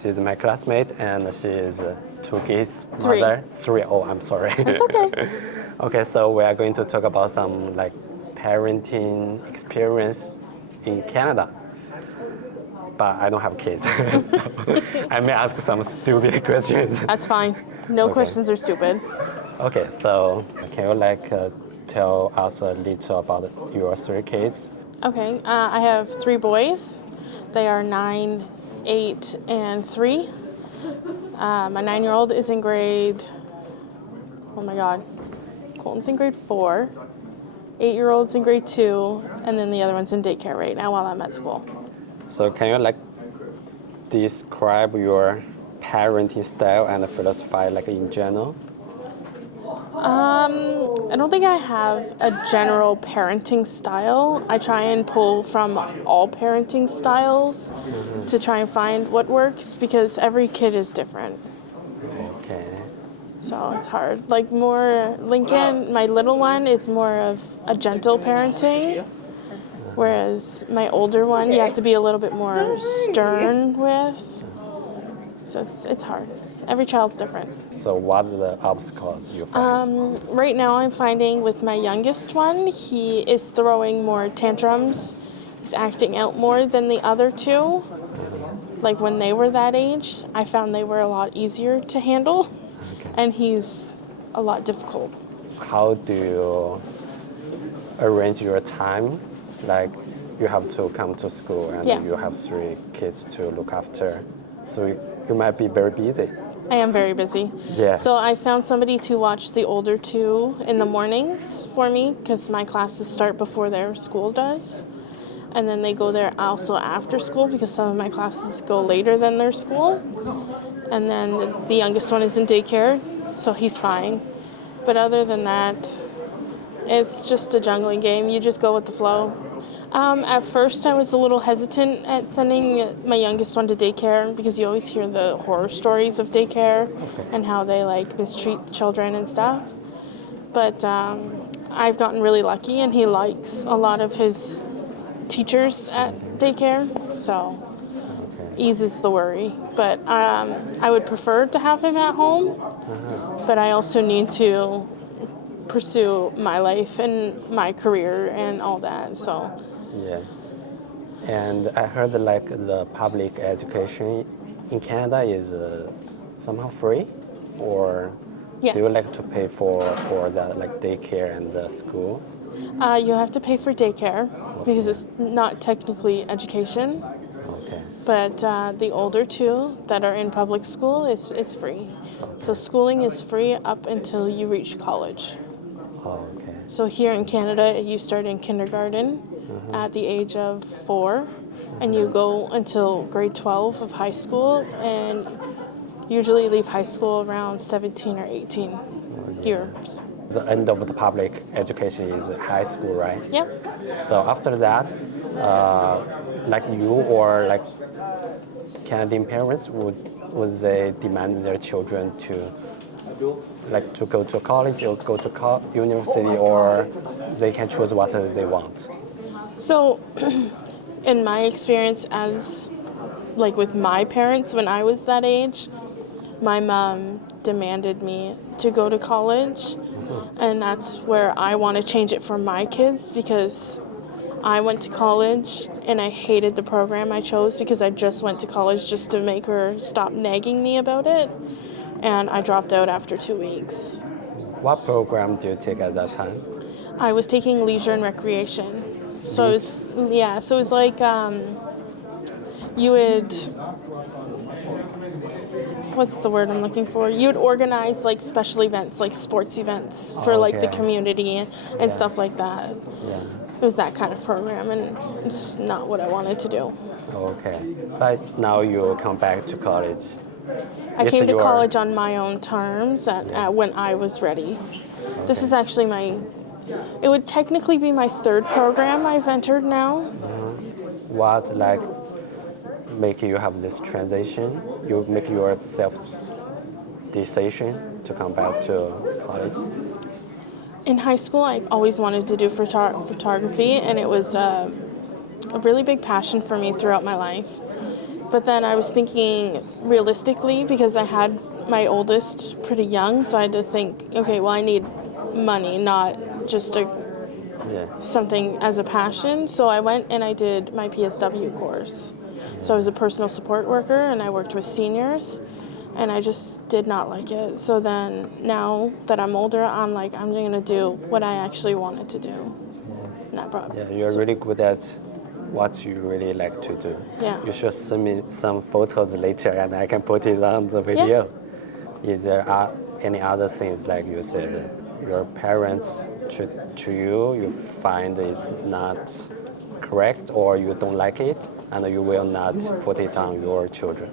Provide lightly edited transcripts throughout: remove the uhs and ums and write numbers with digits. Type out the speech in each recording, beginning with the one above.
She's my classmate, and she is two kids' Three. mother. Three. Oh, I'm sorry. It's okay. Okay, so we are going to talk about some like parenting experience in Canada. But I don't have kids, so I may ask some stupid questions. That's fine. No Okay. questions are stupid. Okay, so can you like tell us a little about your three kids? Okay, I have three boys. They are 9, 8, and 3. My 9-year-old is in grade, oh my God, Colton's in grade 4. 8-year-old's in grade 2, and then the other one's in daycare right now while I'm at school. So can you like describe your parenting style and philosophy like in general? I don't think I have a general parenting style. I try and pull from all parenting styles to try and find what works because every kid is different. Okay. So it's hard. Like more, Lincoln, my little one is more of a gentle parenting, whereas my older one, you have to be a little bit more stern with. So it's hard. Every child's different. So what's the obstacles you find? Right now I'm finding with my youngest one, he is throwing more tantrums. He's acting out more than the other two. Like when they were that age, I found they were a lot easier to handle. Okay. And he's a lot difficult. How do you arrange your time? Like you have to come to school and Yeah. you have three kids to look after. So you might be very busy. I am very busy. Yeah. So I found somebody to watch the older two in the mornings for me because my classes start before their school does. And then they go there also after school because some of my classes go later than their school. And then the youngest one is in daycare, so he's fine. But other than that, it's just a juggling game. You just go with the flow. At first, I was a little hesitant at sending my youngest one to daycare because you always hear the horror stories of daycare and how they like mistreat the children and stuff. But I've gotten really lucky, and he likes a lot of his teachers at daycare, so eases the worry. But I would prefer to have him at home, but I also need to pursue my life and my career and all that, so. Yeah. And I heard like the public education in Canada is somehow free, or Yes. do you like to pay for the like daycare and the school? You have to pay for daycare because it's not technically education, Okay. but the older two that are in public school is free. So schooling is free up until you reach college. Oh, okay. So here in Canada, you start in kindergarten at the age of 4, and you go until grade 12 of high school, and usually leave high school around 17 or 18 years. The end of the public education is high school, right? Yep. So after that, like you or like Canadian parents, would they demand their children to like to go to college or go to university, or they can choose what they want? So, in my experience as, like with my parents when I was that age, my mom demanded me to go to college, and that's where I want to change it for my kids because I went to college and I hated the program I chose because I just went to college just to make her stop nagging me about it, and I dropped out after 2 weeks. What program do you take at that time? I was taking leisure and recreation. So it was like you would, what's the word I'm looking for? You would organize like special events, like sports events for like the Okay. community and stuff like that. Yeah. It was that kind of program, and it's just not what I wanted to do. Okay. But now you come back to college. I Yes, came to you are- college on my own terms when I was ready. This is actually it would technically be my 3rd program I've entered now. What like make you have this transition? You make your self decision to come back to college? In high school, I've always wanted to do photography, and it was a really big passion for me throughout my life. But then I was thinking realistically because I had my oldest pretty young, so I had to think, okay, well, I need money, not just something as a passion. So I went and I did my PSW course. So I was a personal support worker and I worked with seniors, and I just did not like it. So then now that I'm older, I'm like, I'm going to do what I actually wanted to do. Yeah, you're really good at what you really like to do. Yeah. You should send me some photos later and I can put it on the video. Yeah. Is there any other things, like you said, your parents to you find it's not correct or you don't like it and you will not put it on your children?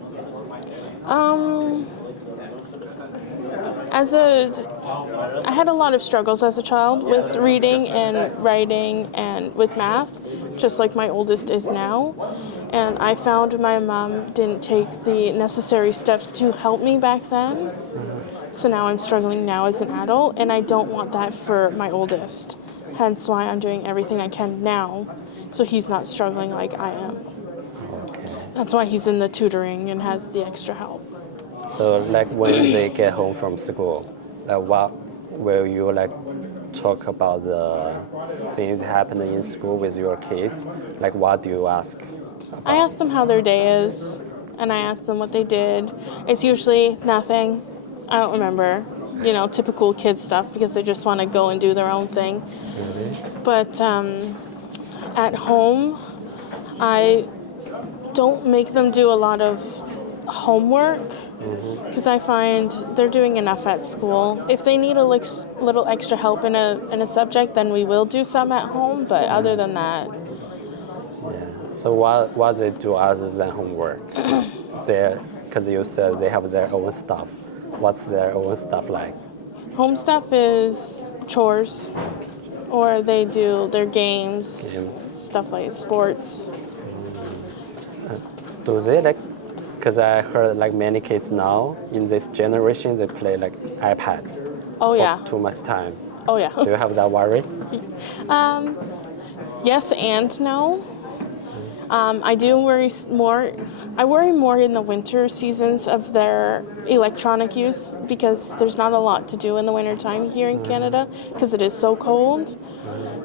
I had a lot of struggles as a child with reading and writing and with math, just like my oldest is now. And I found my mom didn't take the necessary steps to help me back then. So now I'm struggling now as an adult, and I don't want that for my oldest. Hence why I'm doing everything I can now, so he's not struggling like I am. Okay. That's why he's in the tutoring and has the extra help. So like when they get home from school, like what will you like talk about the things happening in school with your kids? Like what do you ask about? I ask them how their day is, and I ask them what they did. It's usually nothing. I don't remember, typical kid stuff because they just want to go and do their own thing. Mm-hmm. But at home, I don't make them do a lot of homework because I find they're doing enough at school. If they need a little extra help in a subject, then we will do some at home. But other than that, so what they do other than homework? Because you said they have their own stuff. What's their own stuff like? home stuff is chores, or they do their games. Stuff like sports. Do they like? Because I heard like many kids now in this generation they play like iPad. Oh yeah. For too much time. Oh yeah. Do you have that worry? Yes and no. I do worry more. I worry more in the winter seasons of their electronic use because there's not a lot to do in the wintertime here in Canada because it is so cold.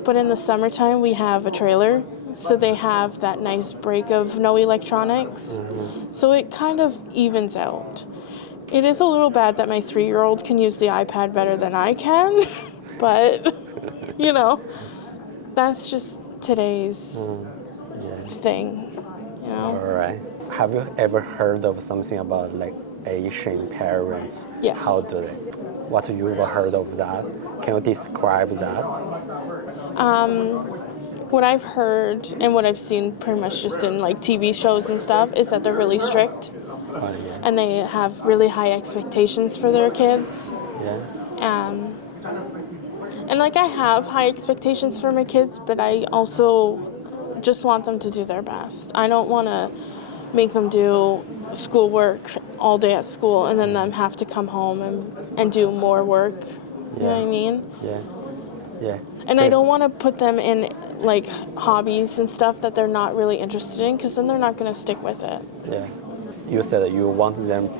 But in the summertime we have a trailer, so they have that nice break of no electronics. So it kind of evens out. It is a little bad that my 3-year-old can use the iPad better than I can, but that's just today's thing, All right. Have you ever heard of something about like Asian parents? Yes. How do they? What you've heard of that? Can you describe that? What I've heard and what I've seen pretty much just in like TV shows and stuff is that they're really strict and they have really high expectations for their kids. And like I have high expectations for my kids, but I also just want them to do their best. I don't want to make them do schoolwork all day at school and then them have to come home and do more work. You know what I mean? Yeah. And I don't want to put them in like hobbies and stuff that they're not really interested in because then they're not going to stick with it. Yeah. You said you want them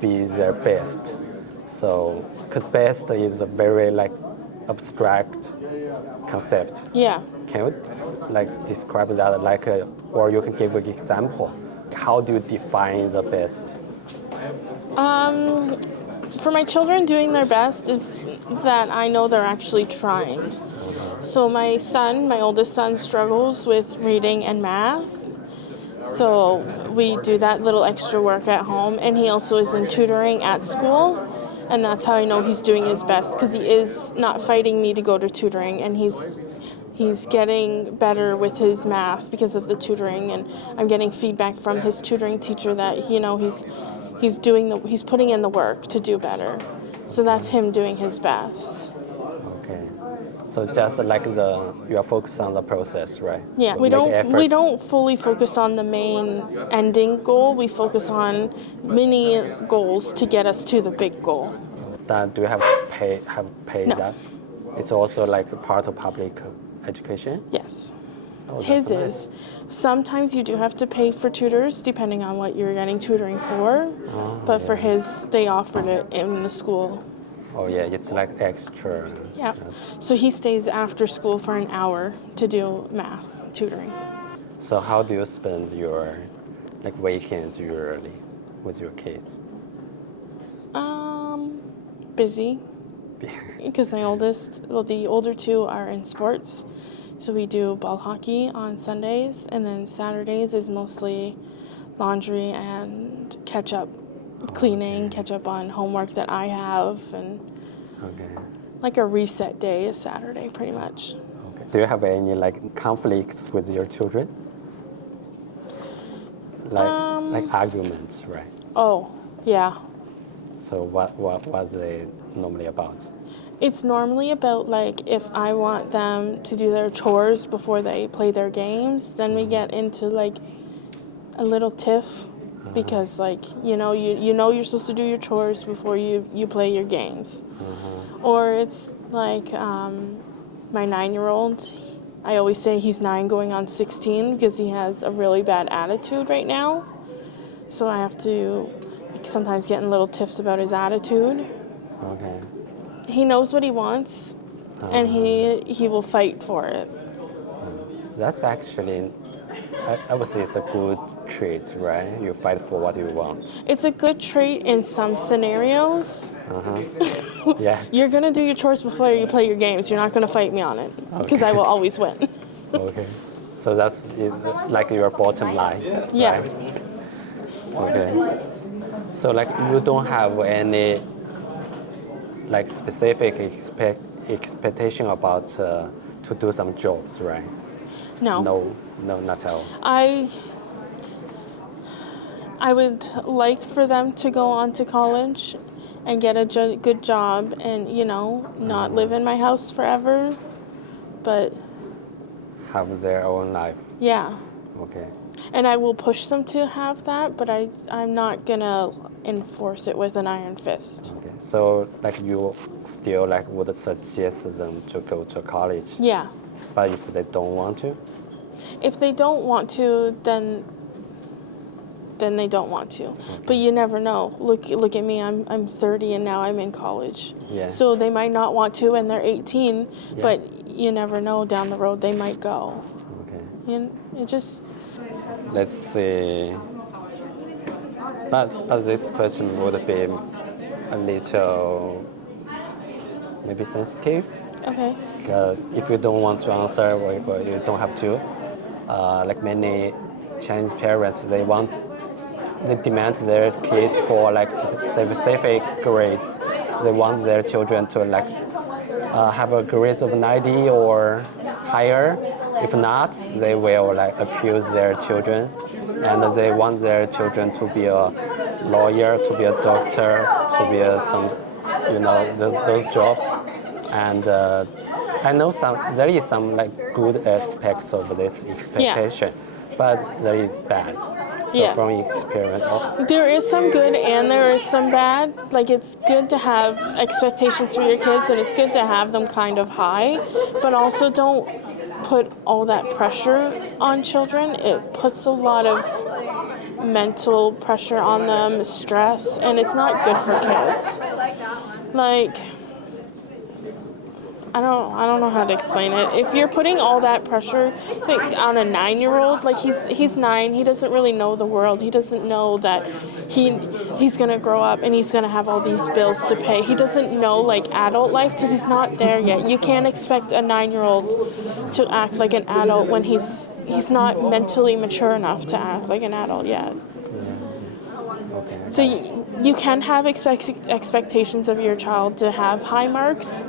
be their best. So, because best is a very like abstract concept. Yeah. Can you like describe that like or you can give an example? How do you define the best? For my children, doing their best is that I know they're actually trying. So my oldest son, struggles with reading and math. So we do that little extra work at home, and he also is in tutoring at school, and that's how I know he's doing his best because he is not fighting me to go to tutoring, and he's getting better with his math because of the tutoring, and I'm getting feedback from his tutoring teacher that he's putting in the work to do better. So that's him doing his best. Okay. So just like you are focused on the process, right? Yeah, we don't fully focus on the main ending goal. We focus on mini goals to get us to the big goal. Do you have pay No. that? It's also like part of public education? Yes. Oh, that's His nice. is. Sometimes you do have to pay for tutors depending on what you're getting tutoring for. But for his, they offered it in the school. Oh yeah, it's like extra. Yeah. Yes. So he stays after school for an hour to do math tutoring. So how do you spend your like weekends usually with your kids? Busy. Because the older two are in sports. So we do ball hockey on Sundays, and then Saturdays is mostly laundry and catch up, cleaning, catch up on homework that I have, and Okay. like a reset day is Saturday pretty much. Okay. Do you have any like conflicts with your children? Like arguments, right? Oh, yeah. So what was it normally about? It's normally about like if I want them to do their chores before they play their games, then we get into like a little tiff because like you know you're supposed to do your chores before you play your games. Or it's like my 9-year-old, I always say he's 9 going on 16 because he has a really bad attitude right now. So I have to sometimes get in little tiffs about his attitude. Okay. He knows what he wants, and he will fight for it. That's actually, I would say it's a good trait, right? You fight for what you want. It's a good trait in some scenarios. Yeah. You're gonna do your chores before you play your games. You're not gonna fight me on it, because I will always win. Okay. So that's like your bottom line. Yeah. Right? Okay. So like you don't have any like specific expectation about to do some jobs, right? No. No, not at all. I would like for them to go on to college and get a good job and, not live in my house forever. But Have their own life. yeah. Okay. And I will push them to have that, but I'm not gonna enforce it with an iron fist. Okay. So like you still like would suggest them to go to college. Yeah. But if they don't want to? If they don't want to, then they don't want to. Okay. But you never know. Look at me. I'm 30 and now I'm in college. Yeah. So they might not want to and they're 18, Yeah. but you never know, down the road they might go. Okay. And it just Let's see. But this question would be a little maybe sensitive. okay. If you don't want to answer, or you don't have to. Like many Chinese parents, they demand their kids for like specific grades. They want their children to like have a grade of 90 or higher. If not, they will like accuse their children, and they want their children to be a lawyer, to be a doctor, to be those jobs. And I know there is some like good aspects of this expectation, but there is bad. So Yeah. from experience, There is some good and there is some bad. Like it's good to have expectations for your kids and it's good to have them kind of high, but also don't put all that pressure on children. It puts a lot of mental pressure on them, stress, and it's not good for kids. Like I don't know how to explain it. If you're putting all that pressure like, on a 9-year-old, like he's 9, he doesn't really know the world. He doesn't know that he's gonna grow up and he's gonna have all these bills to pay. He doesn't know like adult life because he's not there yet. You can't expect a 9-year-old to act like an adult when he's not mentally mature enough to act like an adult yet. okay. So you can have expectations of your child to have high marks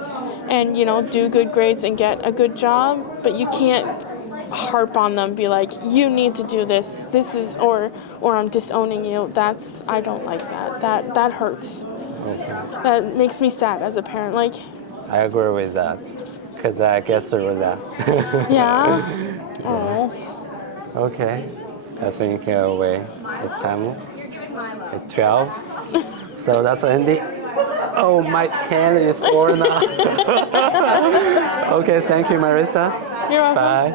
and, do good grades and get a good job, but you can't harp on them, be like, you need to do this. This is, or I'm disowning you. I don't like that. That hurts. Okay. That makes me sad as a parent. Like, I agree with that, because I guess through that. yeah. Oh. Okay. I think it's time. It's 12. So that's ending. Oh, my hand is sore now. Okay, thank you, Marissa. You're welcome. Bye.